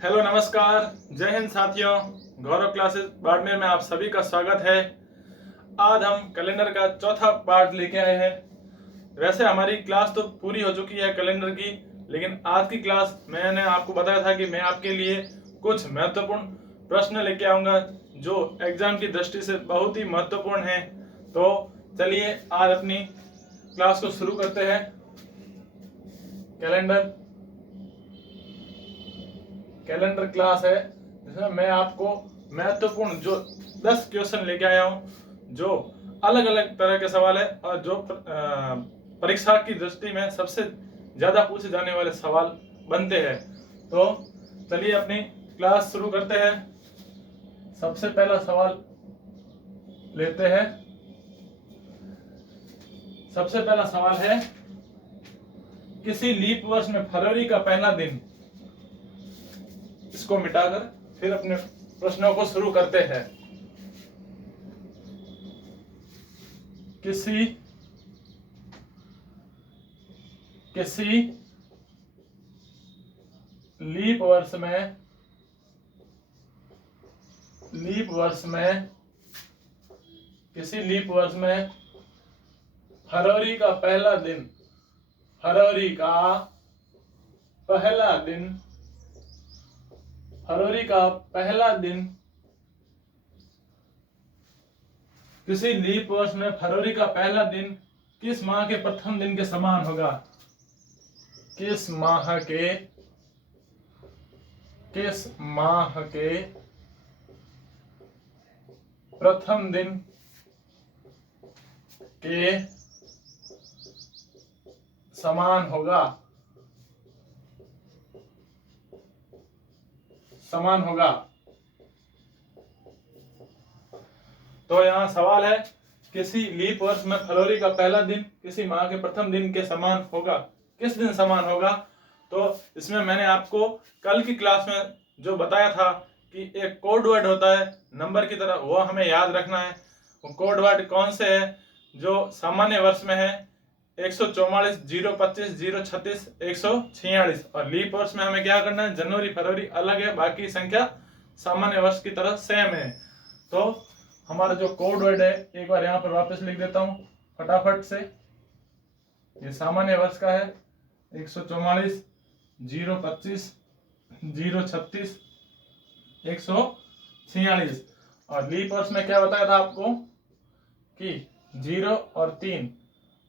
Hello नमस्कार, जय हिंद साथियों। गौरव क्लासेस बाड़मेर में आप सभी का स्वागत है। आज हम कैलेंडर का चौथा पार्ट लेके आए हैं। वैसे हमारी क्लास तो पूरी हो चुकी है कैलेंडर की, लेकिन आज की क्लास मैंने आपको बताया था कि मैं आपके लिए कुछ महत्वपूर्ण प्रश्न लेके आऊंगा जो एग्जाम की दृष्टि से बहुत ही महत्वपूर्ण है। तो चलिए आज अपनी क्लास को शुरू करते हैं। कैलेंडर क्लास है जिसमें मैं आपको महत्वपूर्ण जो 10 क्वेश्चन लेके आया हूँ, जो अलग अलग तरह के सवाल है और जो परीक्षा की दृष्टि में सबसे ज्यादा पूछे जाने वाले सवाल बनते हैं। तो चलिए अपनी क्लास शुरू करते हैं। सबसे पहला सवाल लेते हैं। सबसे पहला सवाल है, किसी लीप वर्ष में फरवरी का पहला दिन। इसको मिटाकर फिर अपने प्रश्नों को शुरू करते हैं। किसी लीप वर्ष में फरवरी का पहला दिन किसी लीप वर्ष में फरवरी का पहला दिन किस माह के प्रथम दिन के समान होगा? किस माह के प्रथम दिन के समान होगा? तो यहाँ सवाल है, किसी लीप वर्ष में फरवरी का पहला दिन किसी माह के प्रथम दिन के समान होगा। किस दिन समान होगा? तो इसमें मैंने आपको कल की क्लास में जो बताया था कि एक कोड वर्ड होता है नंबर की तरह, वो हमें याद रखना है। वो कोड वर्ड कौन से है? जो सामान्य वर्ष में है 144, 025, 036, 146, और लीप वर्ष में हमें क्या करना है? जनवरी फरवरी अलग है, बाकी संख्या सामान्य वर्ष की तरह सेम है। तो हमारा जो कोड वर्ड है एक बार यहाँ पर वापस लिख देता हूँ फटाफट से। ये सामान्य वर्ष का है 144, 025, 036, 146, और लीप वर्ष में क्या बताया था आपको कि 0 और 3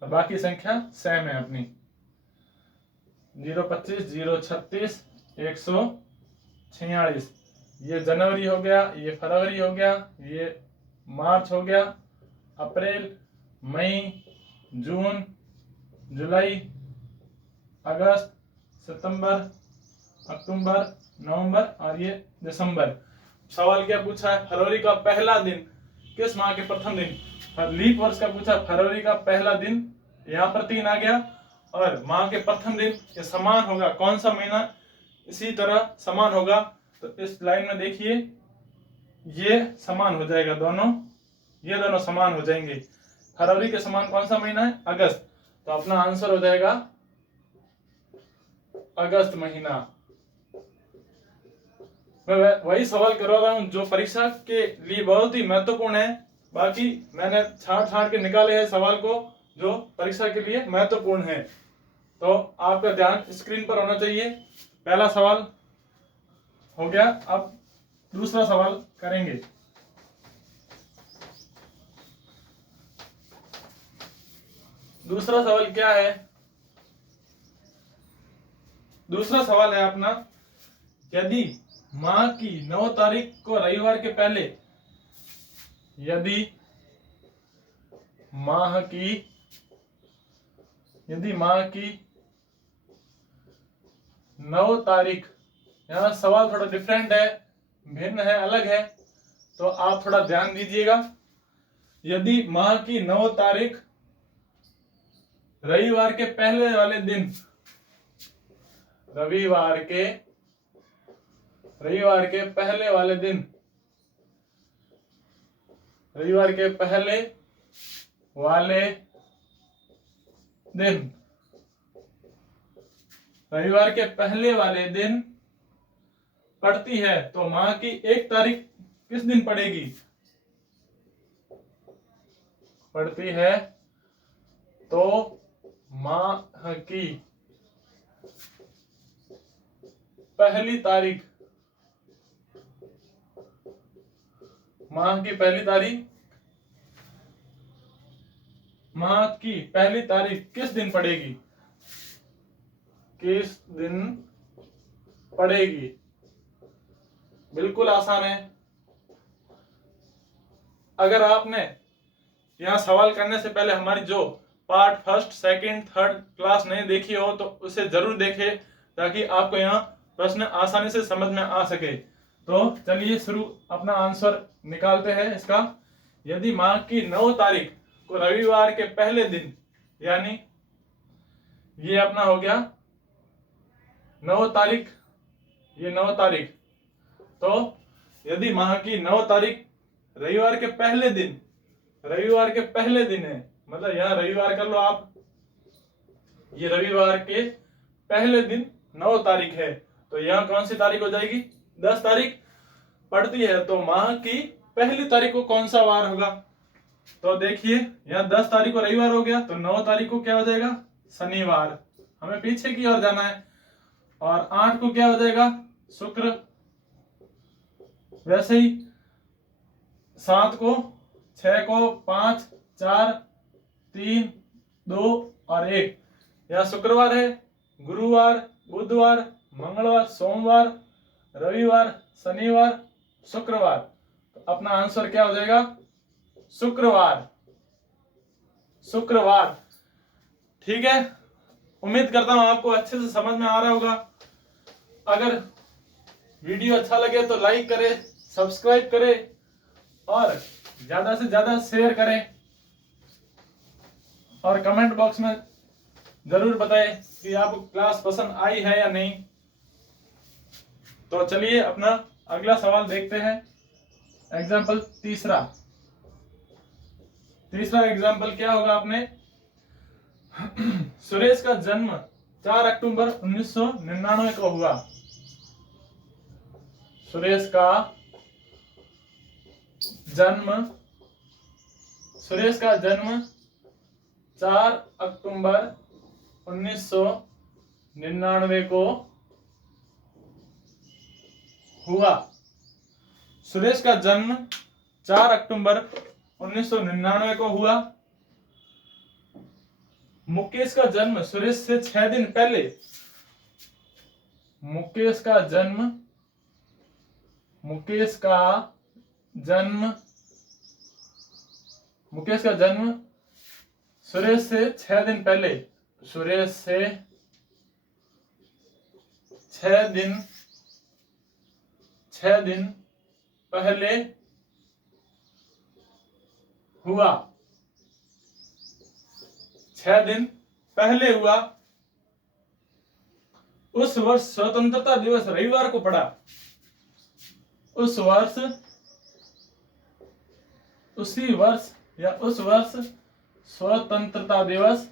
और बाकी संख्या सेम है अपनी। 025, 036, 146। ये जनवरी हो गया, ये फरवरी हो गया, ये मार्च हो गया, अप्रैल, मई, जून, जुलाई, अगस्त, सितंबर, अक्टूबर, नवंबर और ये दिसंबर। सवाल क्या पूछा है? फरवरी का पहला दिन किस माह के प्रथम दिन। लीप वर्ष का पूछा, फरवरी का पहला दिन, यहाँ पर 3 आ गया, और माह के प्रथम दिन ये समान होगा, कौन सा महीना इसी तरह समान होगा। तो इस लाइन में देखिए, ये समान हो जाएगा, ये दोनों समान हो जाएंगे। फरवरी के समान कौन सा महीना है? अगस्त। तो अपना आंसर हो जाएगा अगस्त महीना। मैं वही सवाल करवा रहा हूं जो परीक्षा के लिए बहुत ही महत्वपूर्ण है। बाकी मैंने छांट के निकाले हैं सवाल को जो परीक्षा के लिए महत्वपूर्ण है। तो आपका ध्यान स्क्रीन पर होना चाहिए। पहला सवाल हो गया, अब दूसरा सवाल करेंगे। दूसरा सवाल क्या है? दूसरा सवाल है अपना, यदि माह की 9 तारीख को रविवार के पहले, यदि माह की 9 तारीख, यहाँ सवाल थोड़ा डिफरेंट है, भिन्न है, अलग है, तो आप थोड़ा ध्यान दीजिएगा। यदि माह की 9 तारीख रविवार के पहले वाले दिन, रविवार के पहले वाले दिन, रविवार के पहले वाले दिन, रविवार के पहले वाले दिन पड़ती है तो माह की 1 तारीख किस दिन पड़ेगी? पड़ती है तो माह की पहली तारीख, माह की पहली तारीख, माह की पहली तारीख किस दिन पड़ेगी? किस दिन पड़ेगी? बिल्कुल आसान है। अगर आपने यहाँ सवाल करने से पहले हमारी जो part first, second, third class नहीं देखी हो तो उसे जरूर देखें, ताकि आपको यहाँ प्रश्न आसानी से समझ में आ सके। तो चलिए शुरू अपना आंसर निकालते हैं इसका। यदि माह की 9 तारीख को रविवार के पहले दिन, यानी ये अपना हो गया 9 तारीख, ये 9 तारीख, तो यदि माह की 9 तारीख रविवार के पहले दिन, रविवार के पहले दिन है, मतलब यहाँ रविवार कर लो आप, ये रविवार के पहले दिन 9 तारीख है, तो यहाँ कौन सी तारीख हो जाएगी? 10 तारीख पड़ती है, तो माह की पहली तारीख को कौन सा वार होगा? तो देखिए यहाँ 10 तारीख को रविवार हो गया, तो 9 तारीख को क्या हो जाएगा? शनिवार। हमें पीछे की ओर जाना है। और 8 को क्या हो जाएगा? शुक्र। वैसे ही 7 को, 6 को, 5, 4, 3, 2 और 1, यहाँ शुक्रवार है, गुरुवार, बुधवार, मंगलवार, सोमवार, रविवार, शनिवार, शुक्रवार। तो अपना आंसर क्या हो जाएगा? शुक्रवार। शुक्रवार। ठीक है, उम्मीद करता हूं आपको अच्छे से समझ में आ रहा होगा। अगर वीडियो अच्छा लगे तो लाइक करें, सब्सक्राइब करें और ज्यादा से ज्यादा शेयर करें, और कमेंट बॉक्स में जरूर बताएं कि आपको क्लास पसंद आई है या नहीं। तो चलिए अपना अगला सवाल देखते हैं। एग्जाम्पल तीसरा एग्जाम्पल क्या होगा आपने? सुरेश का जन्म 4 अक्टूबर 1999 को हुआ। सुरेश का जन्म 4 अक्टूबर 1999 को हुआ। सुरेश का जन्म 4 अक्टूबर 1999 को हुआ। मुकेश का जन्म सुरेश से 6 दिन पहले, मुकेश का जन्म सुरेश से 6 दिन पहले, सुरेश से 6 दिन पहले हुआ। 6 दिन पहले हुआ। उस वर्ष स्वतंत्रता दिवस रविवार को पड़ा। उस वर्ष स्वतंत्रता दिवस।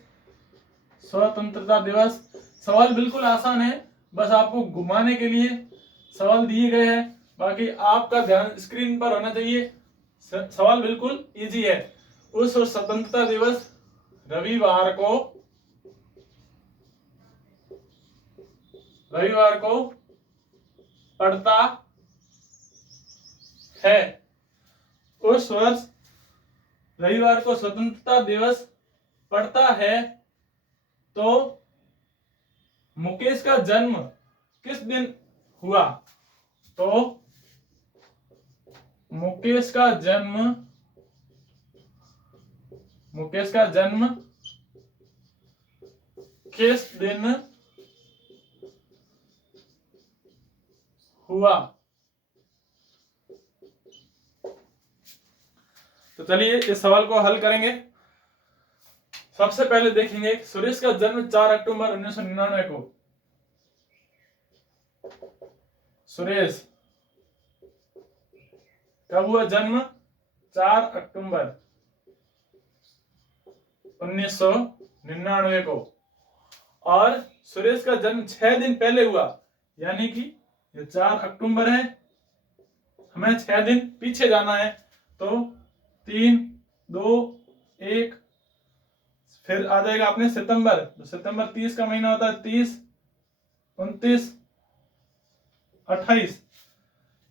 सवाल बिल्कुल आसान है, बस आपको घुमाने के लिए सवाल दिए गए हैं, बाकी आपका ध्यान स्क्रीन पर होना चाहिए। सवाल बिल्कुल इजी है। उस स्वतंत्रता दिवस रविवार को पड़ता है। उस वर्ष रविवार को स्वतंत्रता दिवस पड़ता है, तो मुकेश का जन्म किस दिन हुआ? तो मुकेश का जन्म किस दिन हुआ? तो चलिए इस सवाल को हल करेंगे। सबसे पहले देखेंगे सुरेश का जन्म 4 अक्टूबर 1999 को। सुरेश कब हुआ जन्म? 4 अक्टूबर 1999 को। और सुरेश का जन्म 6 दिन पहले हुआ, यानी कि ये 4 अक्टूबर है, हमें 6 दिन पीछे जाना है, तो 3, 2, 1, फिर आ जाएगा अपने सितंबर। तो सितंबर 30 का महीना होता है, 30, 29, 28,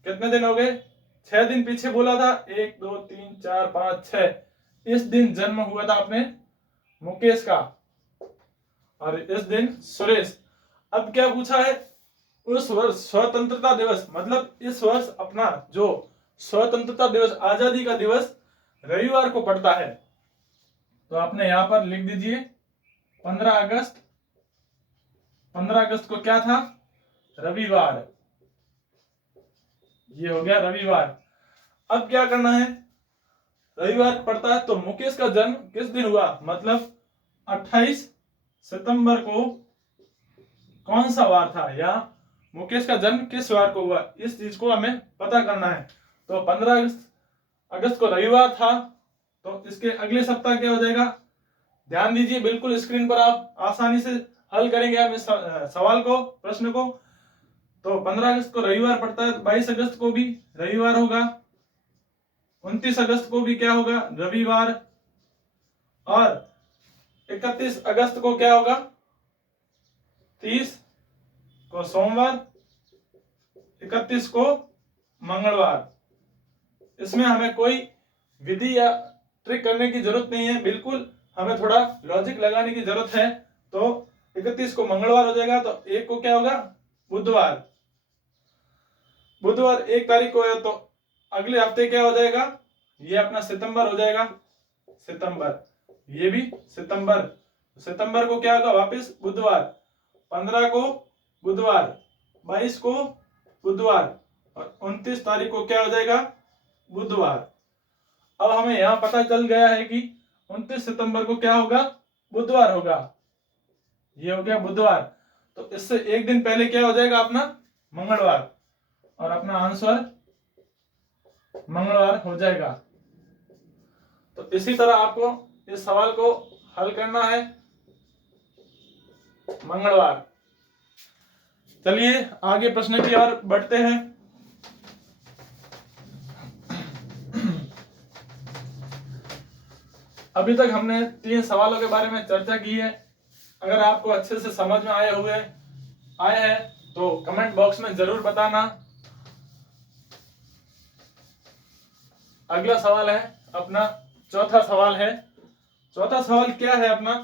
कितने दिन हो गए? 6 दिन पीछे बोला था, 1, 2, 3, 4, 5, 6। इस दिन जन्म हुआ था अपने मुकेश का, और इस दिन सुरेश। अब क्या पूछा है? उस वर्ष स्वतंत्रता दिवस, मतलब इस वर्ष अपना जो स्वतंत्रता दिवस, आजादी का दिवस रविवार को पड़ता है। तो आपने यहां पर लिख दीजिए 15 अगस्त। 15 अगस्त को क्या था? रविवार। ये हो गया रविवार। अब क्या करना है? रविवार पड़ता है, तो मुकेश का जन्म किस दिन हुआ? मतलब 28 सितंबर को कौन सा वार था, या मुकेश का जन्म किस वार को हुआ, इस चीज को हमें पता करना है। तो 15 अगस्त को रविवार था, तो इसके अगले सप्ताह क्या हो जाएगा? ध्यान दीजिए, बिल्कुल स्क्रीन पर आप आसानी से हल करेंगे हम इस सवाल को, प्रश्न को। तो 15 अगस्त को रविवार पड़ता है, 22 अगस्त को भी रविवार होगा, 29 अगस्त को भी क्या होगा? रविवार, और 31 अगस्त को क्या होगा? 30 को सोमवार, 31 को मंगलवार। इसमें हमें कोई विधि या ट्रिक करने की जरूरत नहीं है, बिल्कुल हमें थोड़ा लॉजिक लगाने की जरूरत है। तो 31 को मंगलवार हो जाएगा, तो 1 को क्या होगा? बुधवार। बुधवार 1 तारीख को है, तो अगले हफ्ते क्या हो जाएगा? ये अपना सितंबर हो जाएगा, सितंबर। ये भी सितंबर। सितंबर को क्या होगा? वापस बुधवार। 15 को बुधवार, 22 को बुधवार, और 29 तारीख को क्या हो जाएगा? बुधवार। अब हमें यहां पता चल गया है कि 29 सितंबर को क्या होगा? बुधवार होगा। ये हो गया बुधवार। तो इससे एक दिन पहले क्या हो जाएगा? अपना मंगलवार, और अपना आंसर मंगलवार हो जाएगा। तो इसी तरह आपको इस सवाल को हल करना है मंगलवार। चलिए आगे प्रश्न की ओर बढ़ते हैं। अभी तक हमने 3 सवालों के बारे में चर्चा की है। अगर आपको अच्छे से समझ में आए हैं तो कमेंट बॉक्स में जरूर बताना। अगला सवाल है अपना, चौथा सवाल है। चौथा सवाल क्या है अपना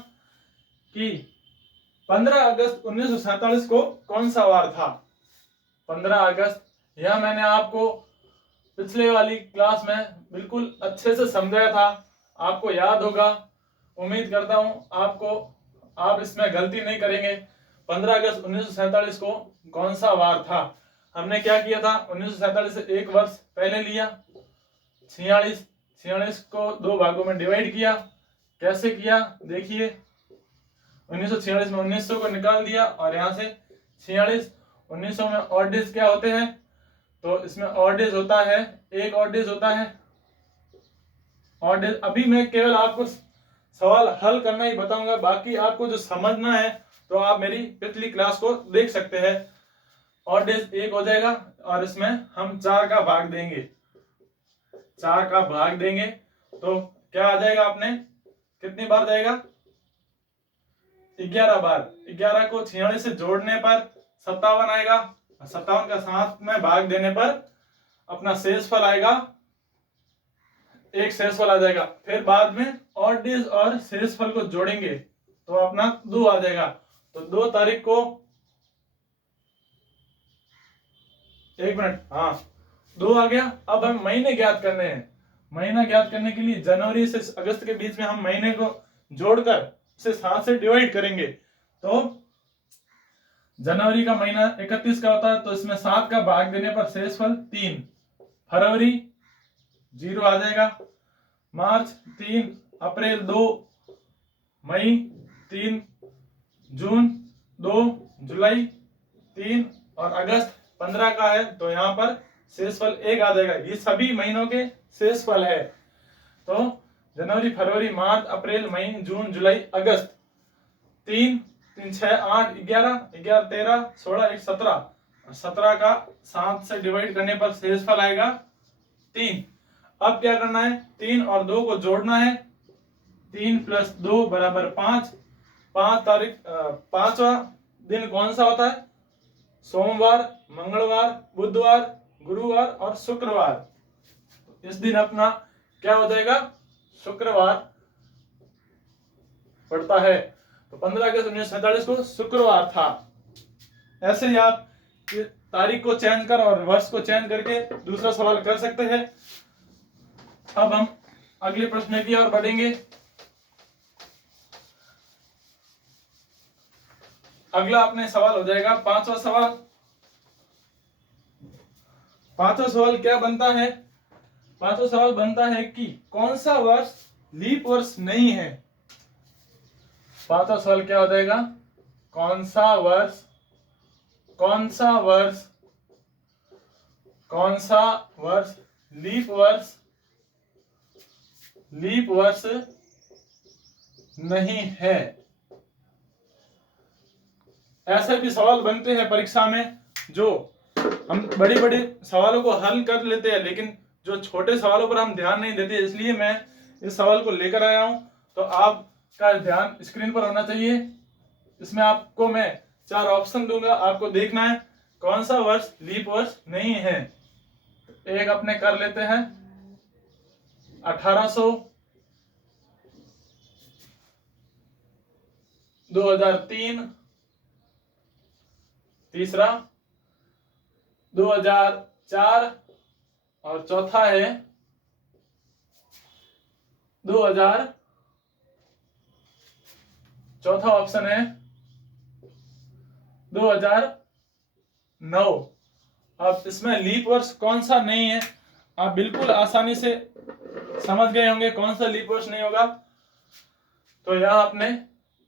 कि 15 अगस्त 1947 को कौन सा वार था? 15 अगस्त, यह मैंने आपको पिछले वाली क्लास में बिल्कुल अच्छे से समझाया था, आपको याद होगा। उम्मीद करता हूं आप इसमें गलती नहीं करेंगे। 15 अगस्त 1947 को कौन सा वार था? हमने क्या किया था? 1947 से एक वर्ष पहले लिया, 46 को 2 भागों में डिवाइड किया। कैसे किया? देखिए, 1946 में 1900 को निकाल दिया, और यहां से 46, 1900 में ऑड डेज क्या होते हैं? तो इसमें ऑड डेज होता है, एक ऑड डेज होता है। ऑड डेज अभी मैं केवल आपको सवाल हल करना ही बताऊंगा, बाकी आपको जो समझना है तो आप मेरी पिछली क्लास को देख सकते हैं। ऑड डेज 1 हो जाएगा, और इसमें हम 4 का भाग देंगे। 4 का भाग देंगे तो क्या आ जाएगा? अपने कितनी बार जाएगा? 11 बार। 11 को 46 से जोड़ने पर 57 आएगा, 57 का 7 में भाग देने पर अपना शेषफल आएगा, एक शेषफल आ जाएगा। फिर बाद में ऑड डेज और शेषफल को जोड़ेंगे तो अपना 2 आ जाएगा। तो 2 तारीख को, एक मिनट, हाँ 2 आ गया। अब हम महीने ज्ञात करने हैं। महीना ज्ञात करने के लिए जनवरी से अगस्त के बीच में हम महीने को जोड़कर उसे 7 से डिवाइड करेंगे। तो जनवरी का महीना 31 का होता है, तो इसमें 7 का भाग देने पर शेषफल 3। फरवरी 0 आ जाएगा, मार्च 3, अप्रैल 2, मई 3, जून 2, जुलाई 3, और अगस्त 15 का है, तो यहाँ पर शेषफल 1 आ जाएगा। ये सभी महीनों के शेषफल है। तो जनवरी, फरवरी, मार्च, अप्रैल, मई, जून, जुलाई, अगस्त, 3, 3, 6, 8, 11, 11, 13, 16, 1, 17, 17 का 7 से डिवाइड करने पर शेषफल आएगा 3। अब क्या करना है, 3 और 2 को जोड़ना है। 3 + 2 = 5। 5वां दिन कौन सा होता है? सोमवार, मंगलवार, बुधवार, गुरुवार और शुक्रवार। इस दिन अपना क्या हो जाएगा? शुक्रवार पड़ता है। तो 15 अगस्त 1947 को शुक्रवार था। ऐसे ही आप तारीख को चेंज कर और वर्ष को चेंज करके दूसरा सवाल कर सकते हैं। अब हम अगले प्रश्न की ओर बढ़ेंगे। अगला अपने सवाल हो जाएगा पांचवा सवाल। पांचवा सवाल क्या बनता है? पांचवा सवाल बनता है कि कौन सा वर्ष लीप वर्ष नहीं है। पांचवा सवाल क्या हो जाएगा? कौन सा वर्ष लीप वर्ष नहीं है। ऐसे भी सवाल बनते हैं परीक्षा में, जो हम बड़े बड़े सवालों को हल कर लेते हैं, लेकिन जो छोटे सवालों पर हम ध्यान नहीं देते। इसलिए मैं इस सवाल को लेकर आया हूं। तो आपका ध्यान स्क्रीन पर होना चाहिए। इसमें आपको मैं 4 ऑप्शन दूंगा, आपको देखना है कौन सा वर्ष लीप वर्ष नहीं है। एक अपने कर लेते हैं 1800, 2003, तीसरा 2004 और चौथा है 2000। चौथा ऑप्शन है 2009। अब इसमें लीप वर्ष कौन सा नहीं है, आप बिल्कुल आसानी से समझ गए होंगे कौन सा लीप वर्ष नहीं होगा। तो यहाँ अपने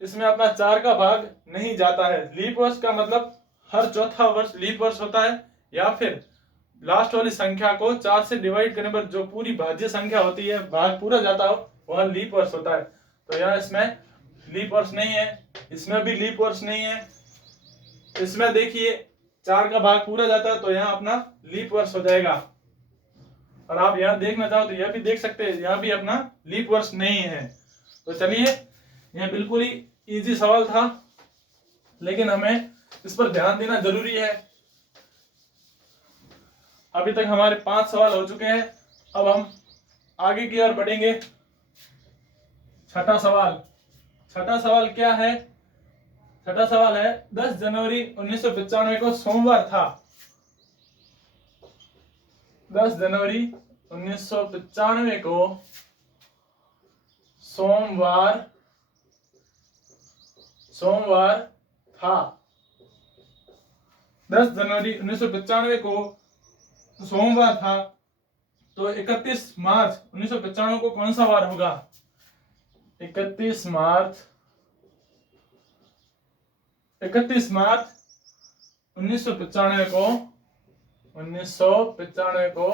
इसमें अपना 4 का भाग नहीं जाता है। लीप वर्ष का मतलब हर चौथा वर्ष लीप वर्ष होता है, या फिर लास्ट वाली संख्या को 4 से डिवाइड करने पर जो पूरी भाज्य संख्या होती है, भाग पूरा जाता हो, वह लीप वर्ष होता है। तो यहाँ इसमें लीप वर्ष नहीं है, इसमें भी लीप वर्ष नहीं है। इसमें देखिए 4 का भाग पूरा जाता है, तो यहाँ अपना लीप वर्ष हो जाएगा। और आप यहाँ देखना चाहो तो यह भी देख सकते हैं, यहाँ भी अपना लीप वर्ष नहीं है। तो चलिए, यह बिल्कुल ही इजी सवाल था, लेकिन हमें इस पर ध्यान देना जरूरी है। अभी तक हमारे 5 सवाल हो चुके हैं। अब हम आगे की ओर बढ़ेंगे। छठा सवाल क्या है? छठा सवाल है 10 जनवरी 1995 को सोमवार था। 10 जनवरी 1995 को सोमवार था। 10 जनवरी 1995 को सोमवार था। तो 31 मार्च 1995 को कौन सा वार होगा? 31 मार्च 1995 को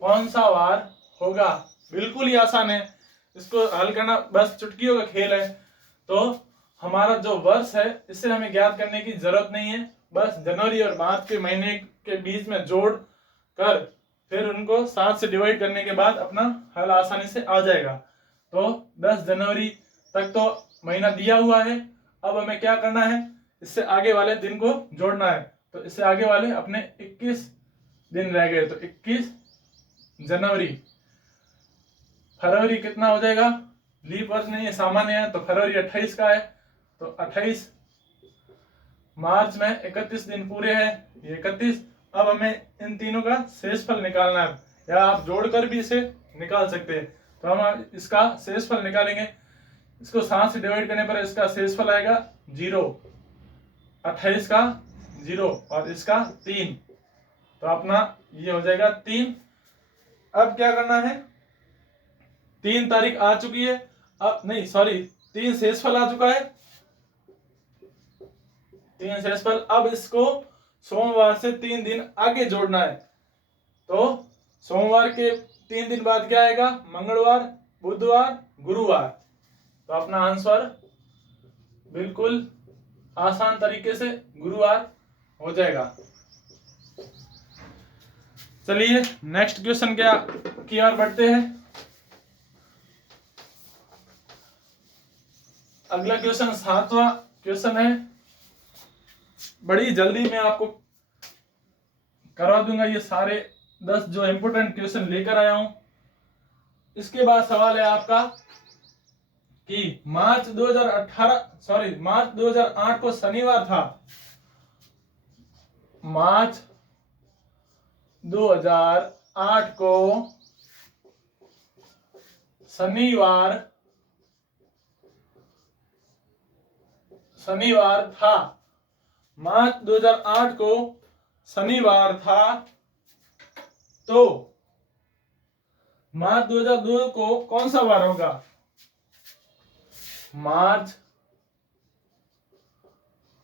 कौन सा वार होगा? बिल्कुल ही आसान है, इसको हल करना बस चुटकियों का खेल है। तो हमारा जो वर्ष है इससे हमें ज्ञात करने की जरूरत नहीं है, बस जनवरी और मार्च के महीने के बीच में जोड़ कर फिर उनको 7 से डिवाइड करने के बाद अपना हल आसानी से आ जाएगा। तो 10 जनवरी तक तो महीना दिया हुआ है। अब हमें क्या करना है, इससे आगे वाले दिन को जोड़ना है। तो इससे आगे वाले अपने 21 दिन रह गए। तो 21 जनवरी। फरवरी कितना हो जाएगा? लीप वर्ष नहीं है, सामान्य है, तो फरवरी 28 का है। तो 28 मार्च में 31 दिन पूरे हैं, ये 31। अब हमें इन तीनों का शेषफल निकालना है, या आप जोड़कर भी इसे निकाल सकते हैं। तो हम इसका शेषफल निकालेंगे। इसको 7 से डिवाइड करने पर इसका शेषफल आएगा 0। 28 का 0 और इसका 3, तो अपना ये हो जाएगा 3। अब क्या करना है, 3 तारीख आ चुकी है, अब नहीं सॉरी 3 शेषफल आ चुका है, 3 शेषफल। अब इसको सोमवार से 3 दिन आगे जोड़ना है। तो सोमवार के 3 दिन बाद क्या आएगा? मंगलवार, बुधवार, गुरुवार। तो अपना आंसर बिल्कुल आसान तरीके से गुरुवार हो जाएगा। चलिए नेक्स्ट क्वेश्चन क्या की ओर बढ़ते हैं। अगला क्वेश्चन 7वां क्वेश्चन है। बड़ी जल्दी मैं आपको करवा दूंगा ये सारे 10 जो इंपोर्टेंट क्वेश्चन लेकर आया हूं। इसके बाद सवाल है आपका कि मार्च 2008 को शनिवार था। मार्च 2008 को शनिवार था। मार्च 2008 को शनिवार था, तो मार्च 2002 को कौन सा वार होगा? मार्च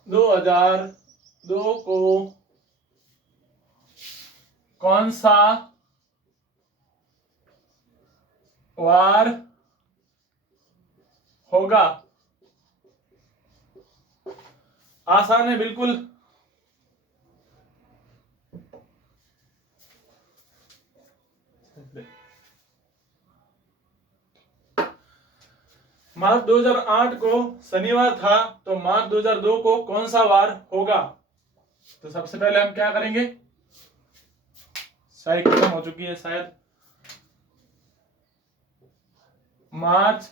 2002 को कौन सा वार होगा? आसान है बिल्कुल। मार्च 2008 को शनिवार था, तो मार्च 2002 को कौन सा वार होगा? तो सबसे पहले हम क्या करेंगे, शायद खत्म हो चुकी है शायद। मार्च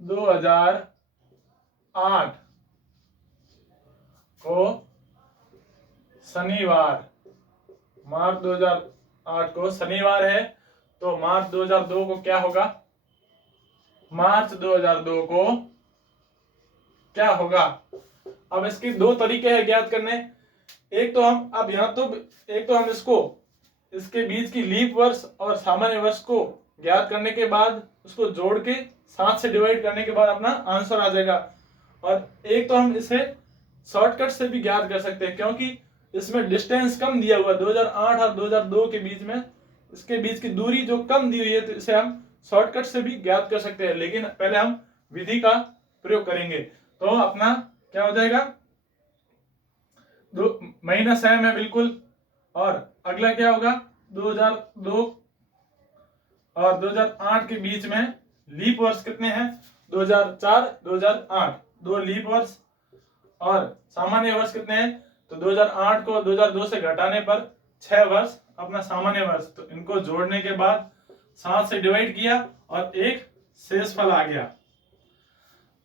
2008 को शनिवार, मार्च 2008 को शनिवार है, तो मार्च 2002 को क्या होगा? मार्च 2002 को क्या होगा? अब इसके दो तरीके हैं ज्ञात करने। एक तो हम अब यहां तो एक तो हम इसके बीच की लीप वर्ष और सामान्य वर्ष को ज्ञात करने के बाद उसको जोड़ के 7 से डिवाइड करने के बाद अपना आंसर आ जाएगा। और एक तो हम इसे शॉर्टकट से भी ज्ञात कर सकते हैं, क्योंकि इसमें डिस्टेंस कम दिया हुआ 2008 और 2002 के बीच में, इसके बीच की दूरी जो कम दी हुई है, तो इसे हम शॉर्टकट से भी ज्ञात कर सकते हैं। लेकिन पहले हम विधि का प्रयोग करेंगे, तो अपना क्या हो जाएगा, दो महीना सेम है बिल्कुल। और अगला क्या होगा, 2002 और 2008 के बीच में लीप वर्ष कितने हैं? 2004 2008 दो लीप वर्ष। और सामान्य वर्ष कितने हैं? तो 2008 को 2002 से घटाने पर 6 वर्ष अपना सामान्य वर्ष। तो इनको जोड़ने के बाद 7 से डिवाइड किया और एक शेषफल आ गया।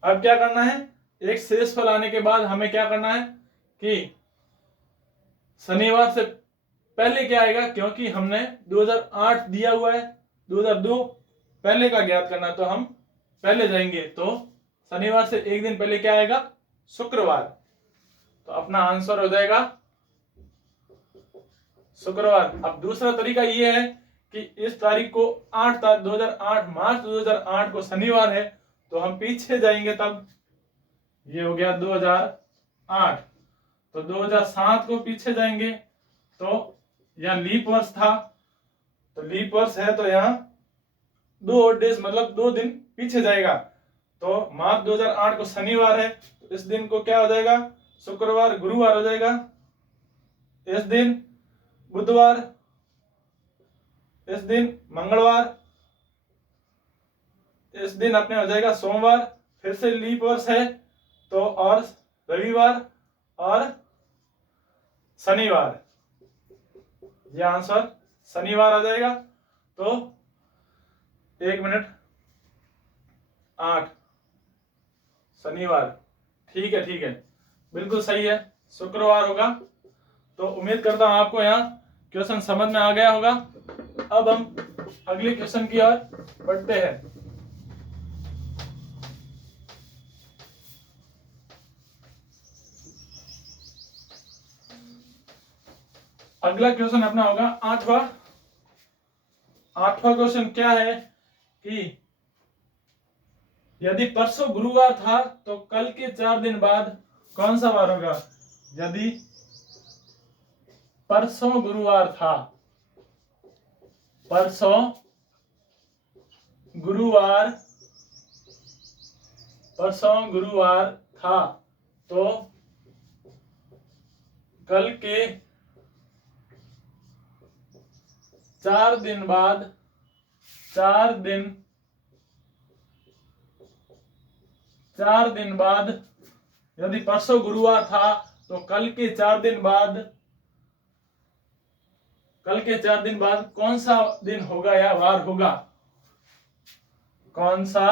अब क्या करना है, एक शेषफल आने के बाद हमें क्या करना है कि शनिवार से पहले क्या आएगा, क्योंकि हमने 2008 दिया हुआ है, 2002 पहले का ज्ञात करना, तो हम पहले जाएंगे। तो शनिवार से एक दिन पहले क्या आएगा, शुक्रवार। तो अपना आंसर हो जाएगा शुक्रवार। अब दूसरा तरीका ये है कि इस तारीख को 2008 मार्च 2008 को शनिवार है, तो हम पीछे जाएंगे, तब ये हो गया 2008, तो 2007 को पीछे जाएंगे, तो यहाँ लीप वर्ष था, तो लीप वर्ष है, तो यहाँ 2 डेज मतलब 2 दिन पीछे जाएगा। तो मार्च 2008 को शनिवार है, तो इस दिन को क्या हो जाएगा, शुक्रवार गुरुवार हो जाएगा। इस दिन बुधवार, इस दिन मंगलवार, इस दिन अपने हो जाएगा सोमवार। फिर से लीप वर्ष है, तो और रविवार और शनिवार, यह आंसर शनिवार आ जाएगा। तो 1 मिनट 8 शनिवार, ठीक है बिल्कुल सही है, शुक्रवार होगा। तो उम्मीद करता हूं आपको यहाँ क्वेश्चन समझ में आ गया होगा। अब हम अगले क्वेश्चन की ओर बढ़ते हैं। अगला क्वेश्चन अपना होगा 8वां। 8वां क्वेश्चन क्या है कि यदि परसों गुरुवार था, तो कल के 4 दिन बाद कौन सा वार होगा? यदि परसों गुरुवार था, परसों गुरुवार था, तो कल के 4 दिन बाद 4 दिन बाद, यदि परसों गुरुवार था तो कल के 4 दिन बाद, कौन सा दिन होगा या वार होगा? कौन सा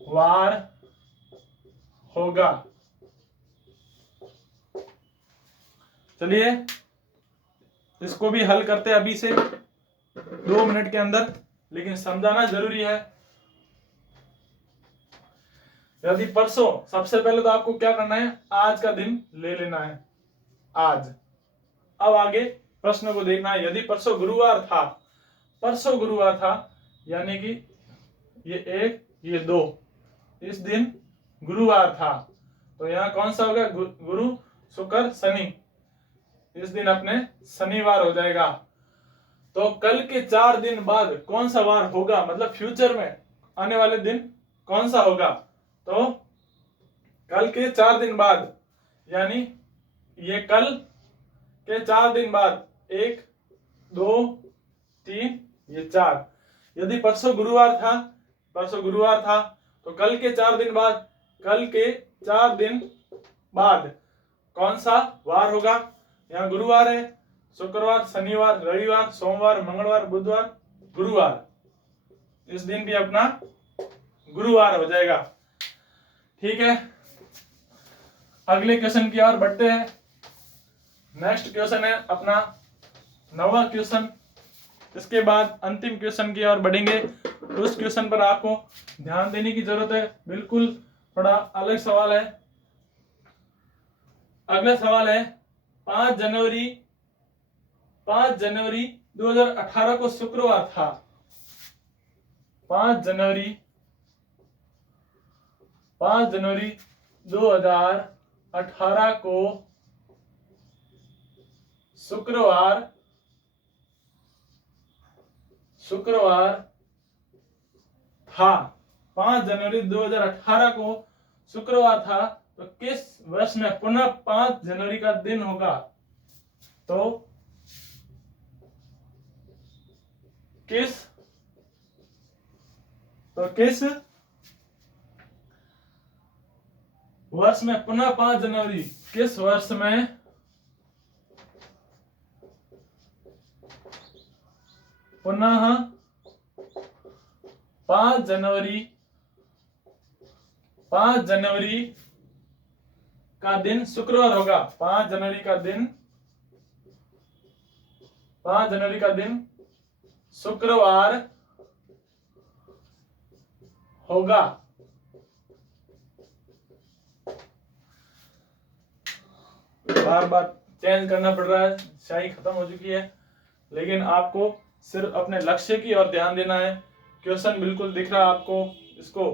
वार होगा? चलिए इसको भी हल करते हैं अभी से 2 मिनट के अंदर, लेकिन समझाना जरूरी है। यदि परसों, सबसे पहले तो आपको क्या करना है, आज का दिन ले लेना है, आज। अब आगे प्रश्न को देखना है। यदि परसों गुरुवार था, यानी कि ये 1 ये 2, इस दिन गुरुवार था, तो यहाँ कौन सा होगा? गुरु शुक्र शनि, इस दिन अपने शनिवार हो जाएगा। तो कल के 4 दिन बाद कौन सा वार होगा, मतलब फ्यूचर में आने वाले दिन कौन सा होगा? तो कल के 4 दिन बाद, यानी ये कल के 4 दिन बाद 1 2 3 ये 4। यदि परसों गुरुवार था तो कल के 4 दिन बाद कौन सा वार होगा? यहाँ गुरुवार है, शुक्रवार, शनिवार, रविवार, सोमवार, मंगलवार, बुधवार, गुरुवार, इस दिन भी अपना गुरुवार हो जाएगा। ठीक है, अगले क्वेश्चन की ओर बढ़ते हैं। नेक्स्ट क्वेश्चन है अपना 9वां क्वेश्चन। इसके बाद अंतिम क्वेश्चन की ओर बढ़ेंगे। उस क्वेश्चन पर आपको ध्यान देने की जरूरत है, बिल्कुल थोड़ा अलग सवाल है। अगला सवाल है 5 जनवरी 2018 को शुक्रवार था। 5 जनवरी 2018 को शुक्रवार था। 5 जनवरी 2018 को शुक्रवार था, तो किस वर्ष में पुनः 5 जनवरी का दिन होगा? तो किस वर्ष में पुनः 5 जनवरी, किस वर्ष में पुनः 5 जनवरी का दिन शुक्रवार होगा? 5 जनवरी का दिन शुक्रवार होगा। बार बार चेंज करना पड़ रहा है, स्याही खत्म हो चुकी है, लेकिन आपको सिर्फ अपने लक्ष्य की ओर ध्यान देना है। क्वेश्चन बिल्कुल दिख रहा है आपको, इसको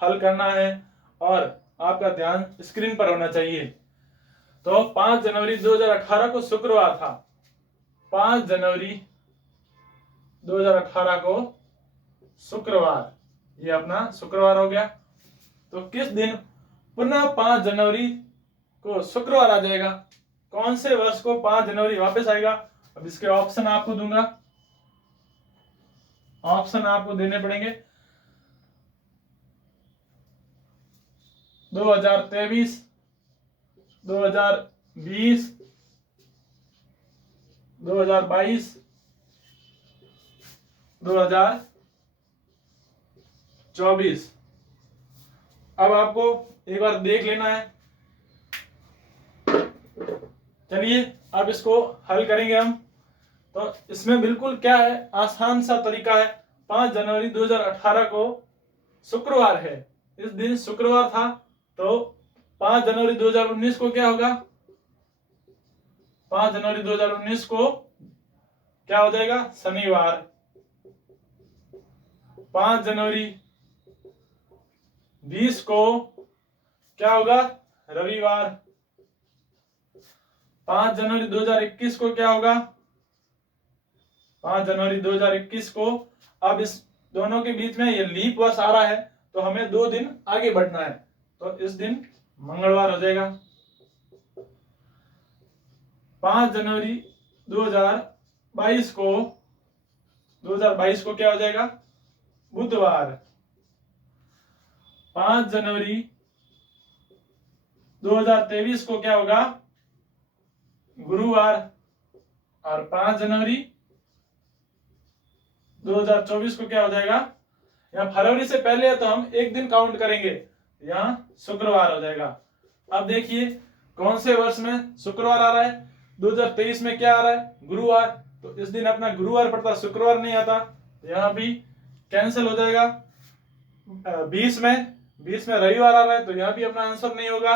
हल करना है और आपका ध्यान स्क्रीन पर होना चाहिए। तो 5 जनवरी 2018 को शुक्रवार था। 5 जनवरी 2018 को शुक्रवार, ये अपना शुक्रवार हो गया। तो किस दिन पुनः 5 जनवरी को शुक्रवार आ जाएगा? कौन से वर्ष को 5 जनवरी वापस आएगा? अब इसके ऑप्शन आपको दूंगा, ऑप्शन आपको देने पड़ेंगे। 2023, 2020, 2022, 2024। अब आपको एक बार देख लेना है। चलिए अब इसको हल करेंगे हम। तो इसमें बिल्कुल क्या है, आसान सा तरीका है। 5 जनवरी 2018 को शुक्रवार है, इस दिन शुक्रवार था, तो 5 जनवरी 2019 को क्या होगा? 5 जनवरी 2019 को क्या हो जाएगा? शनिवार। 5 जनवरी 20 को क्या होगा? रविवार। 5 जनवरी 2021 को क्या होगा? 5 जनवरी 2021 को, अब इस दोनों के बीच में ये लीप वर्ष आ रहा है, तो हमें 2 दिन आगे बढ़ना है, तो इस दिन मंगलवार हो जाएगा। 5 जनवरी 2022 को 2022 को क्या हो जाएगा? बुधवार। 5 जनवरी 2023 को क्या होगा? गुरुवार। और 5 जनवरी 2024 को क्या हो जाएगा? यहाँ फरवरी से पहले है तो हम एक दिन काउंट करेंगे, यहाँ शुक्रवार हो जाएगा। अब देखिए कौन से वर्ष में शुक्रवार आ रहा है? 2023 में क्या आ रहा है? गुरुवार। तो इस दिन अपना गुरुवार पड़ता, शुक्रवार नहीं आता, यहाँ भी कैंसिल हो जाएगा। 20 में रविवार आ रहा है तो यहाँ भी अपना आंसर नहीं होगा।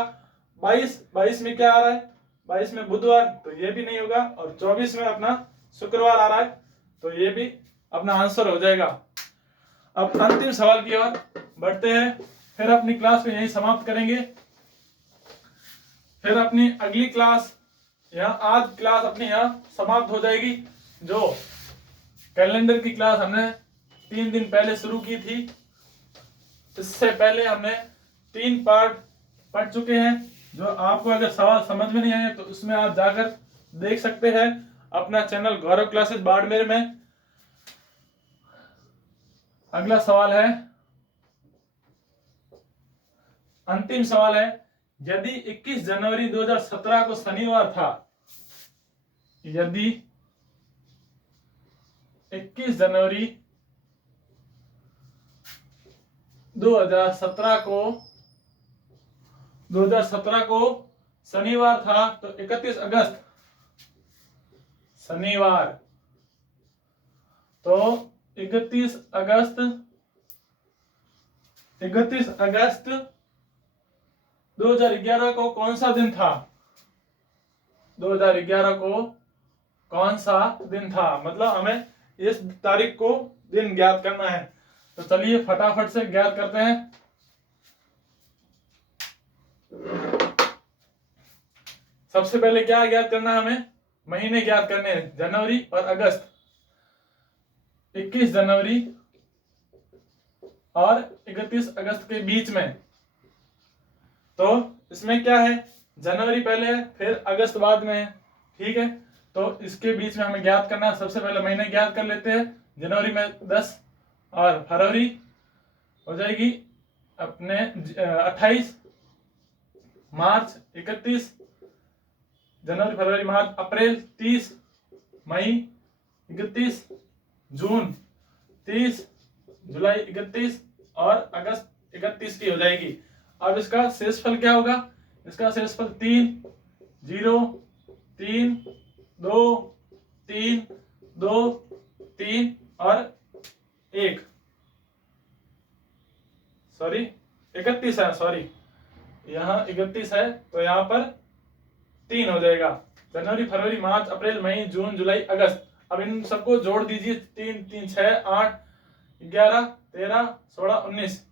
22 में क्या आ रहा है? 22 में बुधवार, तो ये भी नहीं होगा। और 24 में अपना शुक्रवार आ रहा है तो ये भी अपना आंसर हो जाएगा। अब अंतिम सवाल की ओर बढ़ते हैं, फिर अपनी क्लास को यहीं समाप्त करेंगे। फिर अपनी अगली क्लास यहाँ, आज क्लास अपनी यहाँ समाप्त हो जाएगी। जो कैलेंडर की क्लास हमने 3 दिन पहले शुरू की थी, इससे पहले हमने 3 पार्ट पढ़ चुके हैं। जो आपको अगर सवाल समझ में नहीं आए तो उसमें आप जाकर देख सकते हैं अपना चैनल गौरव क्लासेस बाड़मेर में। अगला सवाल है, अंतिम सवाल है, यदि 21 जनवरी 2017 को शनिवार था, यदि 21 जनवरी 2017 को शनिवार था तो 31 अगस्त शनिवार, तो 31 अगस्त 2011 को कौन सा दिन था? 2011 को कौन सा दिन था, मतलब हमें इस तारीख को दिन ज्ञात करना है। तो चलिए फटाफट से ज्ञात करते हैं। सबसे पहले क्या ज्ञात करना है? हमें महीने ज्ञात करने हैं, जनवरी और अगस्त। 21 जनवरी और 31 अगस्त के बीच में, तो इसमें क्या है? जनवरी पहले है, फिर अगस्त बाद में है, ठीक है। तो इसके बीच में हमें ज्ञात करना है। सबसे पहले महीने ज्ञात कर लेते हैं। जनवरी में 10 और फरवरी हो जाएगी अपने 28, मार्च 31, जनवरी फरवरी मार्च अप्रैल 30, मई 31, जून 30, जुलाई 31 और अगस्त 31 की हो जाएगी। अब इसका शेषफल क्या होगा? इसका शेषफल 3, 0, 3, 2, 3, 2, 3 और 1, सॉरी 31 है, सॉरी यहाँ 31 है तो यहाँ पर 3 हो जाएगा। जनवरी फरवरी मार्च अप्रैल मई जून जुलाई अगस्त। अब इन सबको जोड़ दीजिए, 3 3 6 8 11 13 16 19,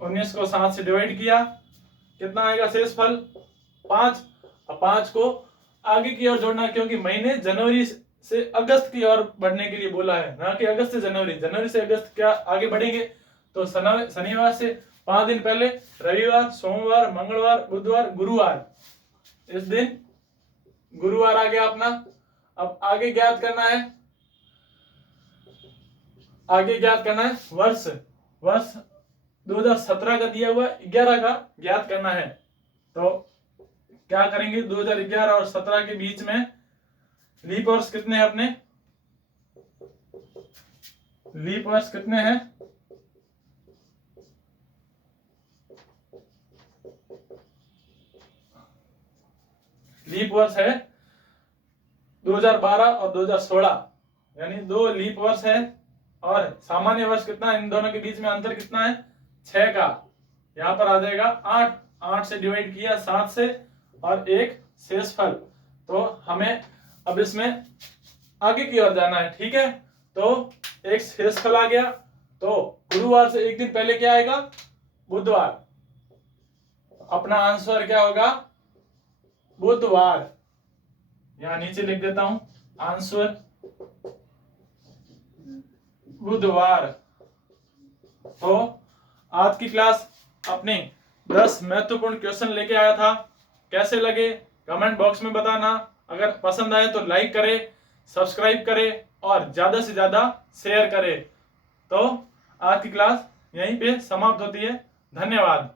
19 को 7 से डिवाइड किया, कितना आएगा शेषफल? 5। अब 5 को आगे की ओर जोड़ना, क्योंकि महीने जनवरी से अगस्त की ओर बढ़ने के लिए बोला है, ना कि अगस्त से जनवरी। जनवरी से अगस्त क्या आगे बढ़ेंगे? तो शनिवार से 5 दिन पहले रविवार, सोमवार, मंगलवार, बुधवार, गुरुवार, इस दिन गुरुवार आ गया अपना। अब आगे ज्ञात करना है, वर्ष 2017 का दिया हुआ 11 का ज्ञात करना है। तो क्या करेंगे? 2011 और 17 के बीच में लीप वर्ष कितने हैं अपने? लीप वर्ष कितने हैं? लीप वर्ष है 2012 और 2016, यानी 2 लीप वर्ष है। और सामान्य वर्ष कितना है? इन दोनों के बीच में अंतर कितना है? 6 का। यहां पर आ जाएगा 8, 8 से डिवाइड किया 7 से और 1 शेषफल। तो हमें अब इसमें आगे की ओर जाना है, ठीक है। तो एक शेषफल आ गया, तो गुरुवार से एक दिन पहले क्या आएगा? बुधवार। अपना आंसर क्या होगा? बुधवार। यहां नीचे लिख देता हूं, आंसर बुधवार। तो आज की क्लास अपने 10 महत्वपूर्ण क्वेश्चन लेके आया था। कैसे लगे कमेंट बॉक्स में बताना। अगर पसंद आए तो लाइक करें, सब्सक्राइब करें और ज़्यादा से ज़्यादा शेयर करें। तो आज की क्लास यहीं पे समाप्त होती है। धन्यवाद।